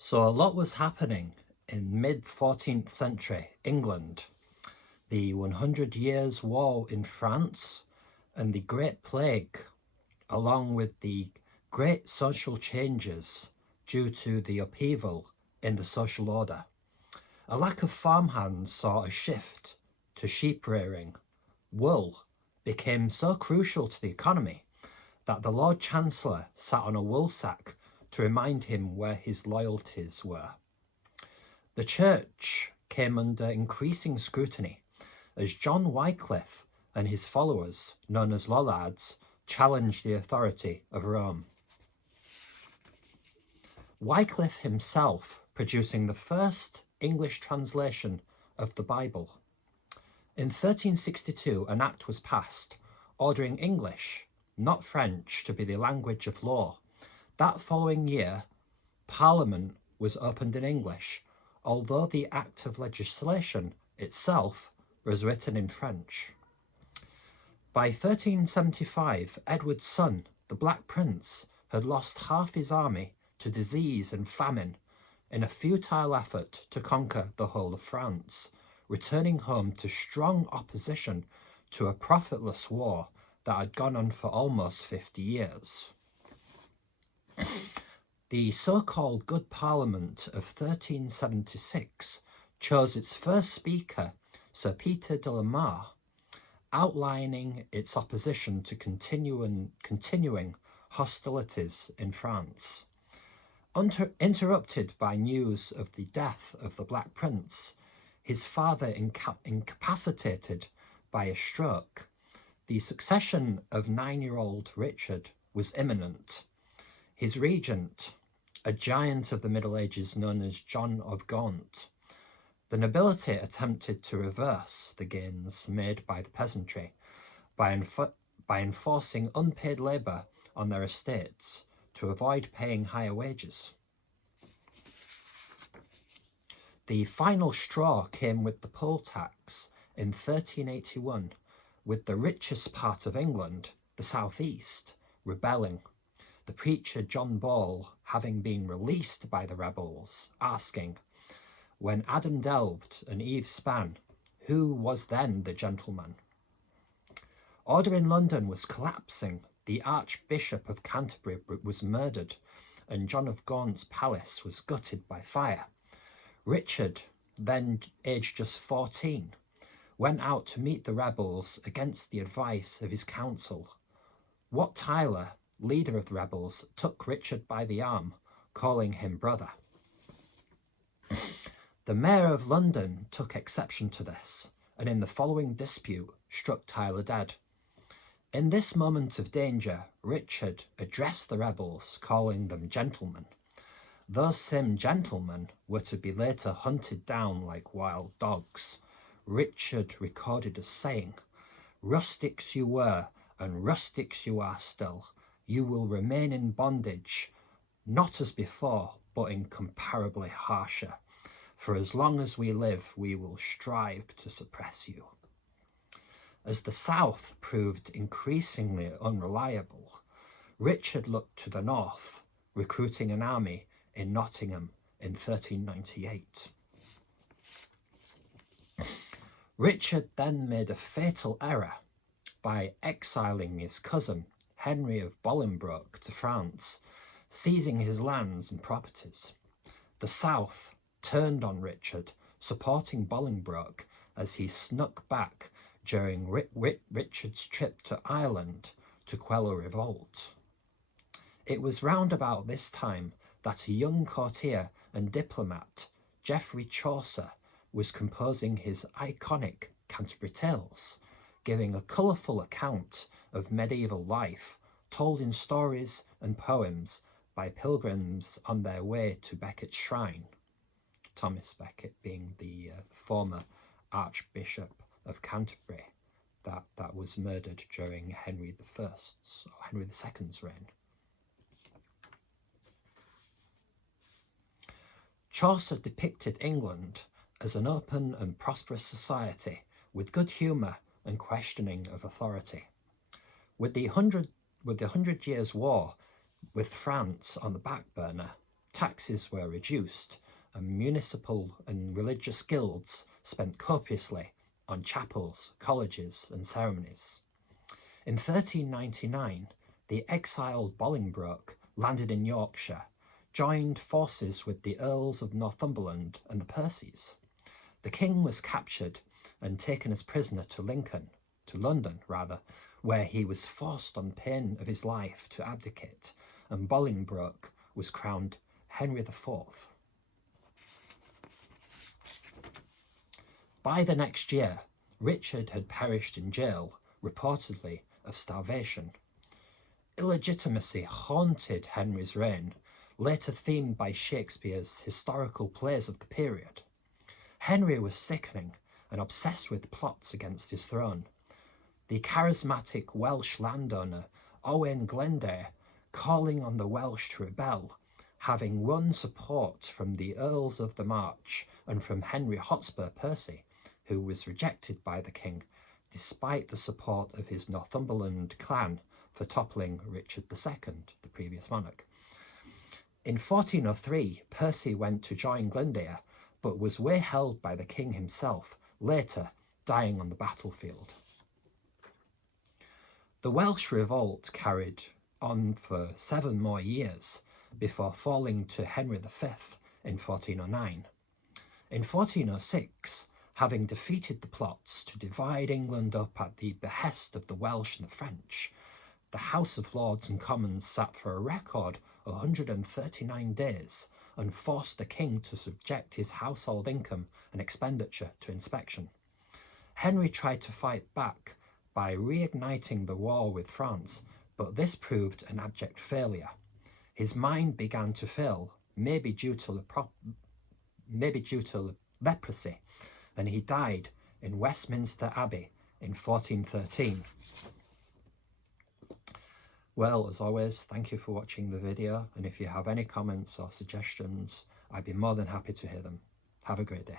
So a lot was happening in mid-14th century England. The 100 Years' War in France and the Great Plague, along with the great social changes due to the upheaval in the social order. A lack of farmhands saw a shift to sheep rearing. Wool became so crucial to the economy that the Lord Chancellor sat on a wool sack to remind him where his loyalties were. The church came under increasing scrutiny as John Wycliffe and his followers, known as Lollards, challenged the authority of Rome. Wycliffe himself producing the first English translation of the Bible. In 1362, an act was passed ordering English, not French, to be the language of law. That following year, Parliament was opened in English, although the act of legislation itself was written in French. By 1375, Edward's son, the Black Prince, had lost half his army to disease and famine in a futile effort to conquer the whole of France, returning home to strong opposition to a profitless war that had gone on for almost 50 years. The so-called Good Parliament of 1376 chose its first speaker, Sir Peter de la Mare, outlining its opposition to continuing hostilities in France. Interrupted by news of the death of the Black Prince, his father incapacitated by a stroke, the succession of 9-year-old Richard was imminent. His regent, a giant of the Middle Ages known as John of Gaunt, the nobility attempted to reverse the gains made by the peasantry by enforcing unpaid labour on their estates to avoid paying higher wages. The final straw came with the poll tax in 1381, with the richest part of England, the southeast, rebelling. The preacher John Ball having been released by the rebels, asking, when Adam delved and Eve span, who was then the gentleman? Order in London was collapsing. The Archbishop of Canterbury was murdered, and John of Gaunt's palace was gutted by fire. Richard, then aged just 14, went out to meet the rebels against the advice of his council. Wat Tyler, leader of the rebels, took Richard by the arm, calling him brother. The Mayor of London took exception to this, and in the following dispute struck Tyler dead. In this moment of danger, Richard addressed the rebels, calling them gentlemen. Those same gentlemen were to be later hunted down like wild dogs. Richard recorded as saying, rustics you were, and rustics you are still. You will remain in bondage, not as before, but incomparably harsher. For as long as we live, we will strive to suppress you. As the South proved increasingly unreliable, Richard looked to the north, recruiting an army in Nottingham in 1398. Richard then made a fatal error by exiling his cousin, Henry of Bolingbroke, to France, seizing his lands and properties. The South turned on Richard, supporting Bolingbroke as he snuck back during Richard's trip to Ireland to quell a revolt. It was round about this time that a young courtier and diplomat, Geoffrey Chaucer, was composing his iconic Canterbury Tales, giving a colourful account of medieval life told in stories and poems by pilgrims on their way to Becket's shrine. Thomas Becket being the former Archbishop of Canterbury that was murdered during Henry II's reign. Chaucer depicted England as an open and prosperous society with good humour and questioning of authority. With the 100 Years' War with France on the back burner, taxes were reduced, and municipal and religious guilds spent copiously on chapels, colleges and ceremonies. In 1399, the exiled Bolingbroke landed in Yorkshire, joined forces with the Earls of Northumberland and the Percys. The king was captured and taken as prisoner to London, where he was forced on pain of his life to abdicate, and Bolingbroke was crowned Henry IV. By the next year, Richard had perished in jail, reportedly of starvation. Illegitimacy haunted Henry's reign, later themed by Shakespeare's historical plays of the period. Henry was sickening and obsessed with plots against his throne. The charismatic Welsh landowner Owain Glendower, calling on the Welsh to rebel, having won support from the Earls of the March and from Henry Hotspur Percy, who was rejected by the king despite the support of his Northumberland clan for toppling Richard II, the previous monarch. In 1403, Percy went to join Glendower, but was wayheld by the king himself, later dying on the battlefield. The Welsh revolt carried on for 7 more years before falling to Henry V in 1409. In 1406, having defeated the plots to divide England up at the behest of the Welsh and the French, the House of Lords and Commons sat for a record 139 days and forced the king to subject his household income and expenditure to inspection. Henry tried to fight back by reigniting the war with France, but this proved an abject failure. His mind began to fail, maybe due to leprosy, and he died in Westminster Abbey in 1413. Well, as always, thank you for watching the video, and if you have any comments or suggestions, I'd be more than happy to hear them. Have a great day.